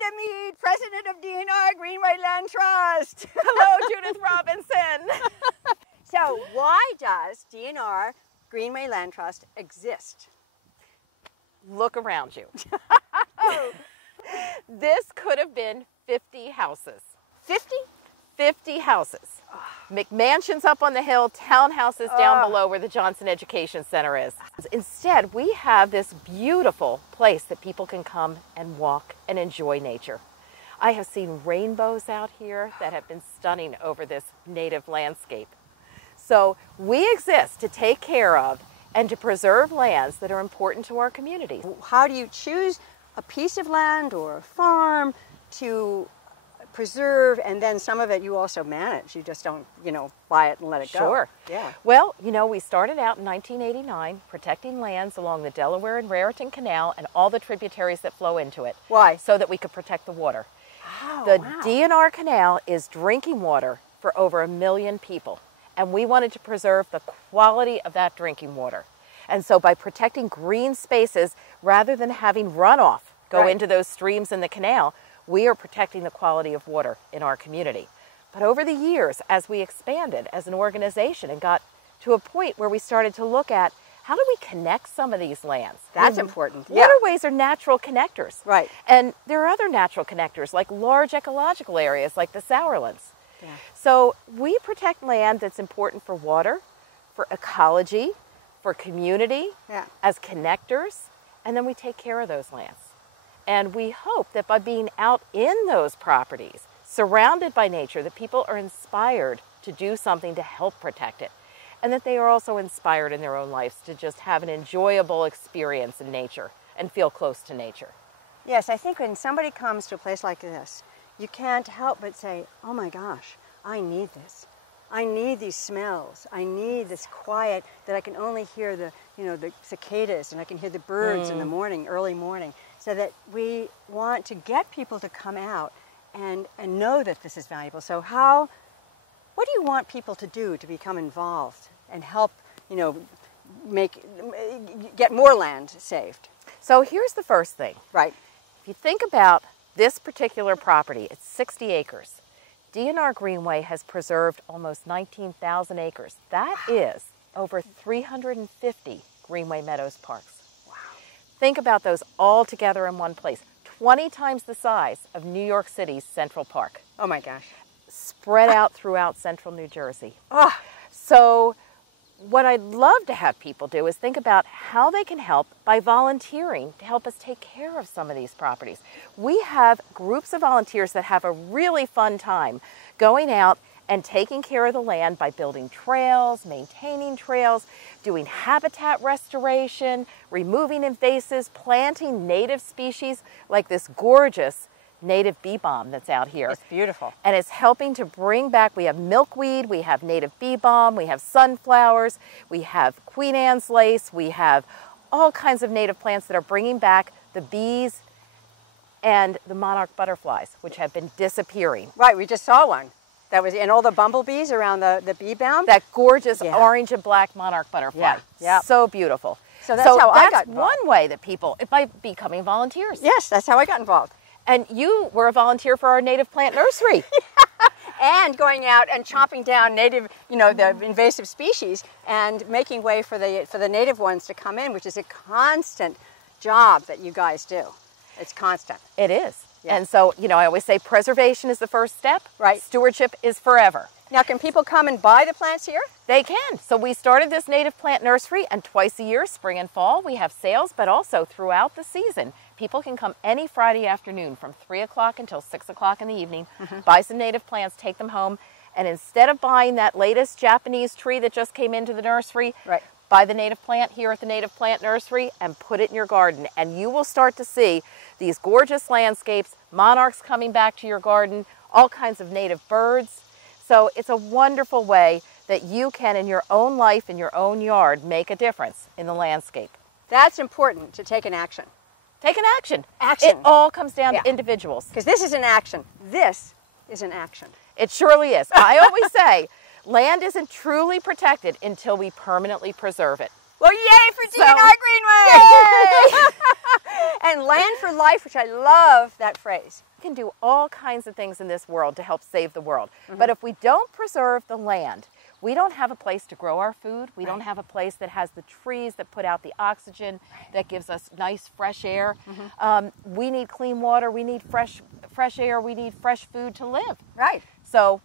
Linda Mead, president of DNR Greenway Land Trust. Hello, Judith Robinson. So why does DNR Greenway Land Trust exist? Look around you. This could have been 50 houses. 50? 50 houses. McMansions up on the hill, townhouses down below where the Johnson Education Center is. Instead, we have this beautiful place that people can come and walk and enjoy nature. I have seen rainbows out here that have been stunning over this native landscape. So we exist to take care of and to preserve lands that are important to our communities. How do you choose a piece of land or a farm to preserve, and then some of it you also manage? You just don't, buy it and let it go. Sure. Yeah. Well, we started out in 1989 protecting lands along the Delaware and Raritan Canal and all the tributaries that flow into it. Why? So that we could protect the water. Oh, The wow. DNR Canal is drinking water for over 1 million people, and we wanted to preserve the quality of that drinking water. And so by protecting green spaces, rather than having runoff go Right. into those streams in the canal, we are protecting the quality of water in our community. But over the years, as we expanded as an organization and got to a point where we started to look at how do we connect some of these lands? That's important. Yeah. Waterways are natural connectors. Right. And there are other natural connectors like large ecological areas like the Sourlands. Yeah. So we protect land that's important for water, for ecology, for community, Yeah. as connectors, and then we take care of those lands. And we hope that by being out in those properties, surrounded by nature, that people are inspired to do something to help protect it. And that they are also inspired in their own lives to just have an enjoyable experience in nature and feel close to nature. Yes, I think when somebody comes to a place like this, you can't help but say, oh my gosh, I need this. I need these smells. I need this quiet that I can only hear the cicadas, and I can hear the birds in the morning, early morning. So that we want to get people to come out and know that this is valuable. So what do you want people to do to become involved and help, get more land saved? So here's the first thing. Right. If you think about this particular property, it's 60 acres. DNR Greenway has preserved almost 19,000 acres. That is over 350 Greenway Meadows parks. Think about those all together in one place. 20 times the size of New York City's Central Park. Oh my gosh. Spread out throughout central New Jersey. Oh. So what I'd love to have people do is think about how they can help by volunteering to help us take care of some of these properties. We have groups of volunteers that have a really fun time going out and taking care of the land by building trails, maintaining trails, doing habitat restoration, removing invasives, planting native species like this gorgeous native bee balm that's out here. It's beautiful. And it's helping to bring back, we have milkweed, we have native bee balm, we have sunflowers, we have Queen Anne's lace, we have all kinds of native plants that are bringing back the bees and the monarch butterflies, which have been disappearing. Right, we just saw one. That was in all the bumblebees around the bee balm. That gorgeous orange and black monarch butterfly. Yeah, yeah. So beautiful. So that's how I got involved. That's one way that people, by becoming volunteers. Yes, that's how I got involved. And you were a volunteer for our native plant nursery. And going out and chopping down native, the invasive species and making way for the native ones to come in, which is a constant job that you guys do. It's constant. It is. Yeah. And so, I always say preservation is the first step. Right. Stewardship is forever. Now, can people come and buy the plants here? They can. So we started this native plant nursery, and twice a year, spring and fall, we have sales, but also throughout the season. People can come any Friday afternoon from 3 o'clock until 6 o'clock in the evening, buy some native plants, take them home, and instead of buying that latest Japanese tree that just came into the nursery, right, buy the native plant here at the Native Plant Nursery and put it in your garden, and you will start to see these gorgeous landscapes, monarchs coming back to your garden, all kinds of native birds. So it's a wonderful way that you can, in your own life, in your own yard, make a difference in the landscape. That's important, to take an action. Take an action. Action. It all comes down to individuals. Because this is an action. This is an action. It surely is. I always say, land isn't truly protected until we permanently preserve it. Well, yay for DNR Greenway! Yay! And land for life, which I love that phrase. We can do all kinds of things in this world to help save the world. But if we don't preserve the land, we don't have a place to grow our food. We don't have a place that has the trees that put out the oxygen that gives us nice fresh air. We need clean water. We need fresh air. We need fresh food to live. Right. So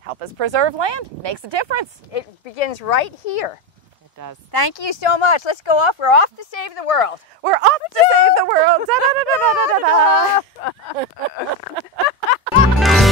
help us preserve land. It makes a difference. It begins right here. It does. Thank you so much. Let's go off. We're off to save the world. We're off to save the world. Da, da, da, da, da, da, da.